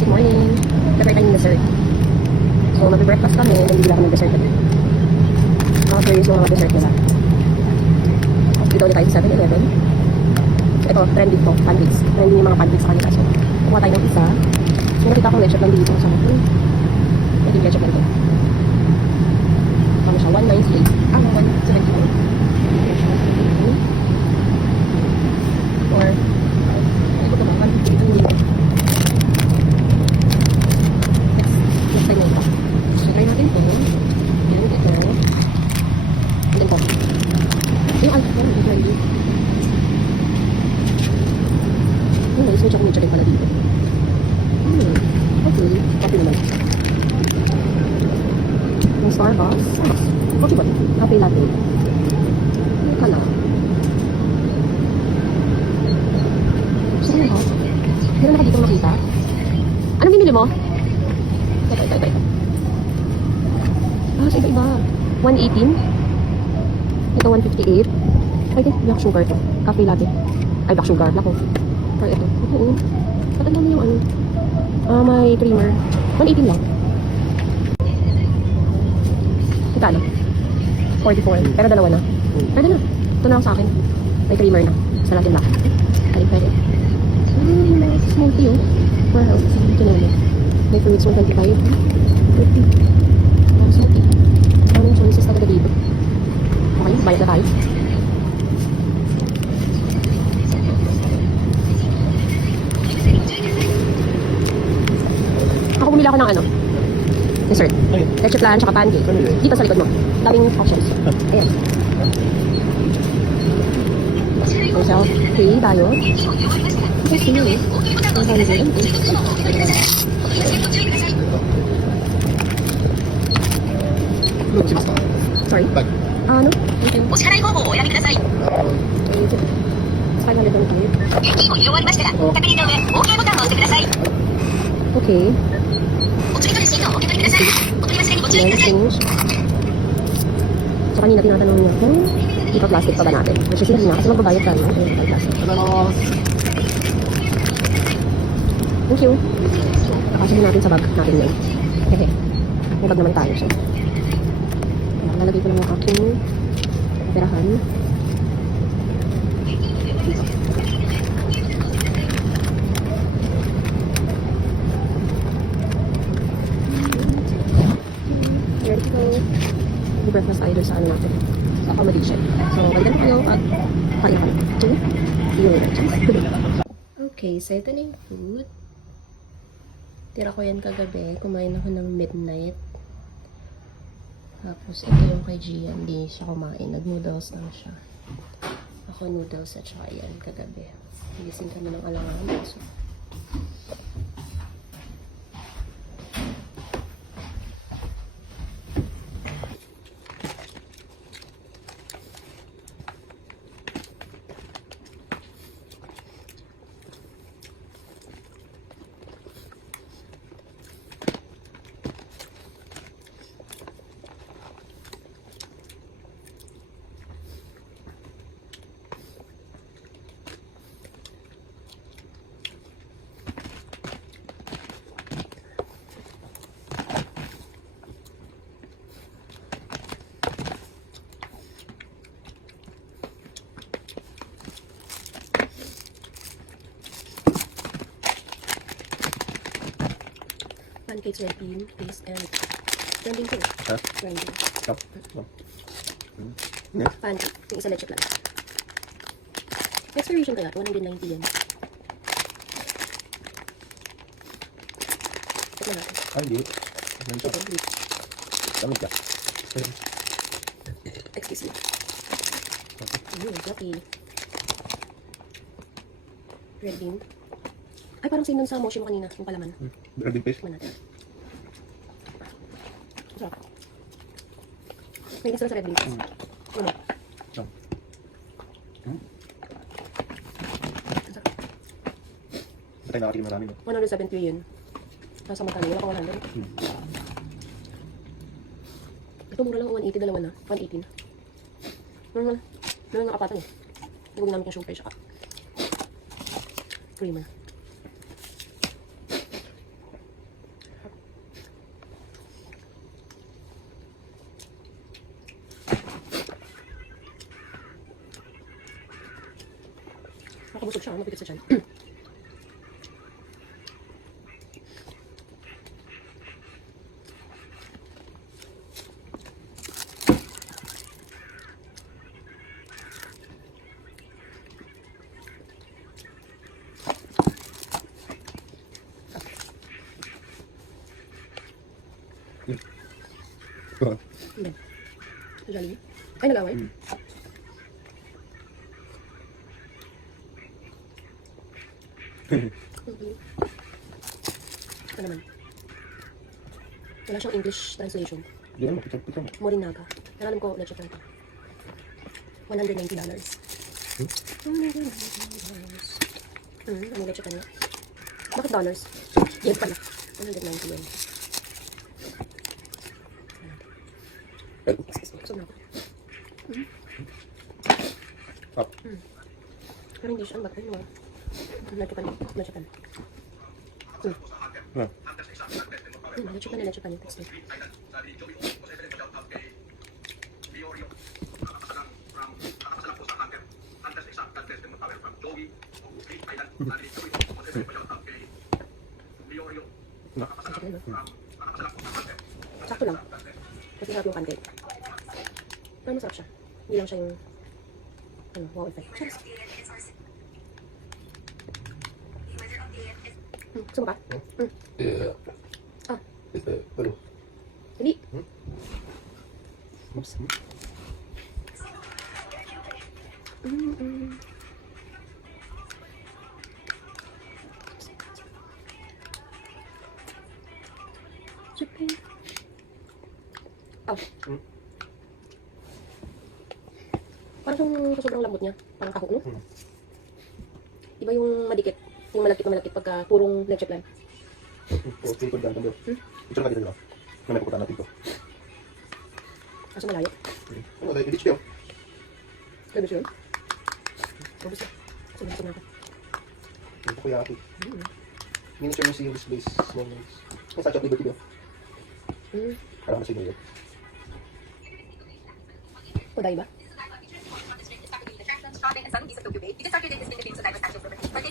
Good morning. Prepare tayo ng dessert. So, mag-breakfast kami. Nandila kami ng dessert natin. Mga curious yung mga dessert nila. Dito ulit tayo sa 7-Eleven. Ito, trendy to. Pancakes. Trendy yung mga pancakes sa kanila. So, kuha tayo ng isa. So, nakita ko ketchup lang dito. So, pwede yung ketchup lang dito. Kami siya, 198. 179. Or, ito ba? 152. Next time na ito. So, try natin ito. Yan, ito. And then coffee. Yung alcohol, ito ready. Nice, may chocolate rin pala dito. Okay, coffee naman. Yung Starbucks. Coffee ba? Cafe latte. Yung kala. Saan ako? Meron ako dito makita. Anong binili mo? Ito. Sa iba-iba. 118. Ito 158. Ay, black sugar to. Cafe latte. Ay, black sugar. Black coffee. Or ito. Oo. Patanda mo yung ano. May creamer. 118 lang. Ito 44. Pero dalawa na. Pwede na. Ito na lang sa akin. May creamer na. Sa natin black. Pwede. Nice. Smoothie oh. For health. Ito na ulit. May fruits 125. 50. Smoothie. Maraming choices talaga dito. Okay, bayad na tayo. Ako bumili ako ng ano? Dessert. Leche flan, tsaka pancake. Dito sa likod mo. Daming options. Ayan. So, okay, tayo. Okay, sige. Sorry? Ano? Thank you. お支払い方法をお選びください。 Thank you. 500 on here. 現金を入れ終わりましたら、確認の上、OK ボタンを押してください。 Okay. お釣りとレシートをお受け取りください。お取り忘れにご注意ください。 Change. So, kanina tinatanong niya kung ipa-plastic pa ba natin. Which is hindi na kasi magbabayad tayo. Ayun, ipa-plastic. Thank you. Nakasihin natin sa bag natin yan. Hehe. May bag naman tayo. So, lalagay ko lang yung aking perahan. Ready to go. Breakfast tayo sa ano natin. Sa accommodation. So, balikan tayo at kaya kami. Okay? See you later. Okay, so ito na yung food. Tira ko yan kagabi. Kumain ako ng midnight. Tapos, ito yung kay Gian. Hindi siya kumain. Nag-noodles lang siya. Ako noodles at saka yan kagabi. Gising kami ng alangan. So, pancakes red bean, paste, and trending too. Huh? Trending. Stop. Next. Pancake. Yung isa leche plan. Expiration kaya? 190 yan. Check na natin. Ay, di. Ano siya? Ito, please. Lamig ka. Excuse me. Lucky. Red bean. Ay, parang same nun sa moshi mo kanina. Yung palaman. Red bean paste. Tikman natin. Sarap. May isa lang sa red bean. Ano? Ito tayo nakatikim marami. 170 yun. Nasa mata niya. Wala kang 100. Ito mura lang. 180. Dalawa na. 118. Meron nakapatan eh. Hindi ko ginamit yung sugar. Creamer. Mabusog siya, mapikit sa tiyan. Hindi. Jollibee. Ay, nalaway. Ano naman? Wala siyang English translation. Di naman, picture mo. Morinaga. Pero alam ko, na-check lang ito. $190. Ano na-check niya? Bakit dollars? Yen pala. 190 yen. Pero, Gusto na ako. up. Pero hindi siya ang bakit. Na-checkan. Na-checkan. Na. Na-checkan yung text. Na. Sakto lang. Kasi sarap yung pancake. Pero masarap siya. Hindi lang siya yung ano, wow effect. Cheers! Gusto mo pa? Yeah. Ah, Ano? hindi. Oops. Chicken. Oh. Parang yung sa sobrang lambot niya. Parang kahok, no? Iba yung madikit. Yung malakit na malakit pagka purong leche plan. O, tingkod dyan, kamyo. Picture ka dito nila. Na may pupunta natin to. Kaso malayo. Ano, dahil beach kayo. Sabi siya yun? Mabos na. Sunod na ako. Ito kuya ate. Miniature museum displays. Moments. Ang Statue of Liberty ba? Parang nasa New York. O, dahil ba? Shopping and some piece of Tokyo Bay. You can start your day visiting the famous statue of Liberty. But